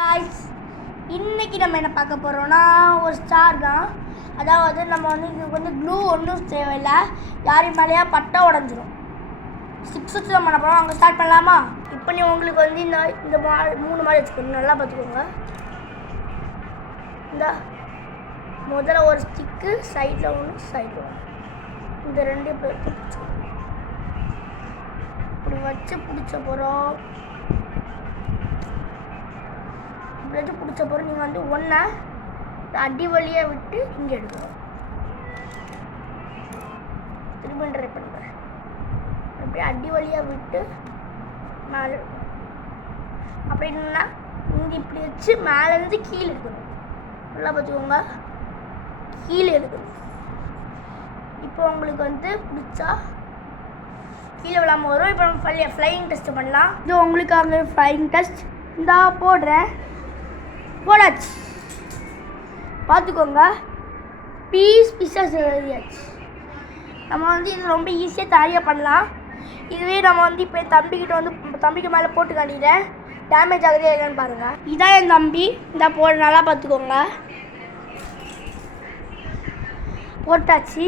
Guys, இன்னைக்கு நம்ம என்ன பார்க்க போகிறோம்னா ஒரு ஸ்டார் தான். அதாவது நம்ம வந்து இதுக்கு வந்து க்ளூ ஒன்றும் தேவையில்லை, யாரையும் மேலேயா பட்டா உடஞ்சிரும். 6 வச்சு தான் பண்ண போகிறோம். அங்கே ஸ்டார்ட் பண்ணலாமா? இப்போ நீ உங்களுக்கு வந்து இந்த 3 மாதிரி வச்சுக்கணும், நல்லா பார்த்துக்கோங்க. இந்த முதல்ல ஒரு ஸ்டிக்கு, சைடில் ஒன்று, சைடில் ஒன்று, இந்த 2 இப்படி வச்சு பிடிச்சிக்கணும். இப்படி வச்சு பிடிச்ச போகிறோம். இப்படி பிடிச்ச போகிறோம். நீங்கள் வந்து ஒன்றை அடி வழியாக விட்டு இங்கே எடுக்கணும். திரும்ப ட்ரை பண்ணுறேன். அப்படியே அடி வழியாக விட்டு மேலே அப்படின்னா இங்கே இப்படி வச்சு மேலேருந்து கீழே எடுக்கணும். நல்லா பார்த்துக்கோங்க, கீழே எடுக்கணும். இப்போ உங்களுக்கு வந்து பிடிச்சா கீழே விழாமல் வரும். இப்போ நம்ம ஃப்ளையிங் டெஸ்ட் பண்ணலாம். இது உங்களுக்காக ஃப்ளையிங் டெஸ்ட் இந்தா போடுறேன். போடாச்சு, பார்த்துக்கோங்க. பீஸாக எழுதியாச்சு. நம்ம வந்து இது ரொம்ப ஈஸியாக தயாரியாக பண்ணலாம். இதுவே நம்ம வந்து இப்போ என் தம்பிக்கிட்ட வந்து தம்பிக்கு மேலே போட்டு காட்டிடுறேன். டேமேஜ் ஆகுதே இல்லைன்னு பாருங்கள். இதான் என் தம்பி, இந்த போட நல்லா பார்த்துக்கோங்க. போட்டாச்சு,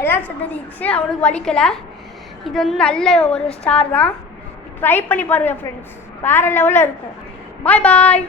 எல்லாம் செஞ்சிடுச்சு. அவனுக்கு வலிக்கலை. இது வந்து நல்ல ஒரு ஸ்டார் தான். ட்ரை பண்ணி பாருங்கள் ஃப்ரெண்ட்ஸ், வேறு லெவலில் இருக்கும். பாய் பாய்.